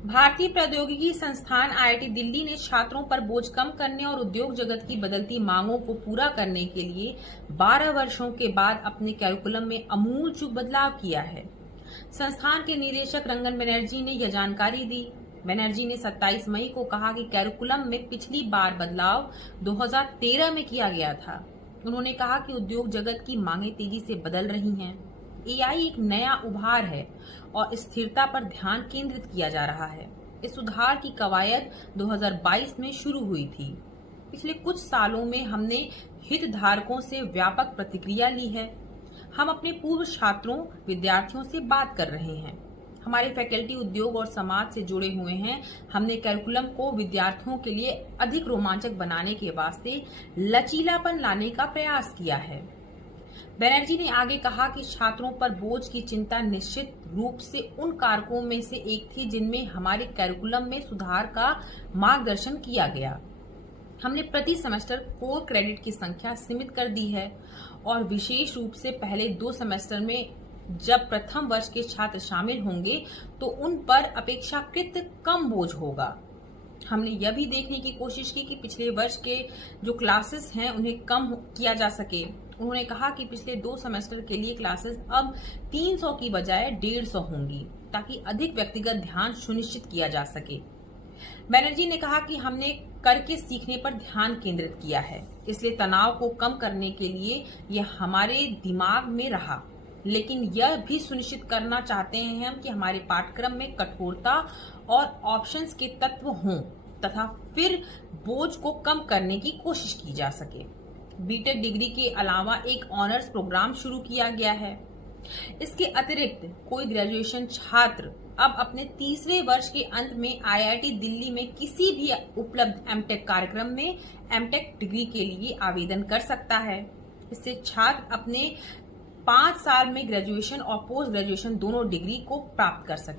भारतीय प्रौद्योगिकी संस्थान आईआईटी दिल्ली ने छात्रों पर बोझ कम करने और उद्योग जगत की बदलती मांगों को पूरा करने के लिए 12 वर्षों के बाद अपने कैरिकुलम में आमूल-चूल बदलाव किया है। संस्थान के निदेशक रंगन बनर्जी ने यह जानकारी दी। बनर्जी ने 27 मई को कहा कि कैरिकुलम में पिछली बार बदलाव 2013 में किया गया था। उन्होंने कहा कि उद्योग जगत की मांगें तेजी से बदल रही हैं। एआई एक नया उभार है और स्थिरता पर ध्यान केंद्रित किया जा रहा है। इस सुधार की कवायद 2022 में शुरू हुई थी। पिछले कुछ सालों में हमने हितधारकों से व्यापक प्रतिक्रिया ली है। हम अपने पूर्व छात्रों, विद्यार्थियों से बात कर रहे हैं। हमारे फैकल्टी उद्योग और समाज से जुड़े हुए हैं। हमने कैरिकुलम को विद्यार्थियों के लिए अधिक रोमांचक बनाने के वास्ते लचीलापन लाने का प्रयास किया है। बनर्जी ने आगे कहा कि छात्रों पर बोझ की चिंता निश्चित रूप से उन कारकों में से एक थी जिनमें हमारे कैरिकुलम में सुधार का मार्गदर्शन किया गया। हमने प्रति सेमेस्टर कोर क्रेडिट की संख्या सीमित कर दी है और विशेष रूप से पहले 2 सेमेस्टर में जब प्रथम वर्ष के छात्र शामिल होंगे तो उन पर अपेक्षाकृत कम बोझ होगा। हमने यह भी देखने की कोशिश की कि पिछले वर्ष के जो क्लासेस हैं उन्हें कम किया जा सके। उन्होंने कहा कि पिछले 2 सेमेस्टर के लिए क्लासेस अब 300 की बजाय 150 होंगी ताकि अधिक व्यक्तिगत ध्यान सुनिश्चित किया जा सके। बनर्जी ने कहा कि हमने करके सीखने पर ध्यान केंद्रित किया है, इसलिए तनाव को कम करने के लिए यह हमारे दिमाग में रहा, लेकिन यह भी सुनिश्चित करना चाहते हैं हम कि हमारे पाठ्यक्रम में कठोरता और ऑप्शंस के तत्व हों तथा फिर बोझ को कम करने की कोशिश की जा सके। बीटेक डिग्री के अलावा एक ऑनर्स प्रोग्राम शुरू किया गया है। इसके अतिरिक्त कोई ग्रेजुएशन छात्र अब अपने तीसरे वर्ष के अंत में आईआईटी दिल्ली में किसी भी उपलब्ध एमटेक कार्यक्रम में एमटेक डिग्री के लिए आवेदन कर सकता है। इससे छात्र अपने 5 साल में ग्रेजुएशन और पोस्ट ग्रेजुएशन दोनों डिग्री को प्राप्त कर सके।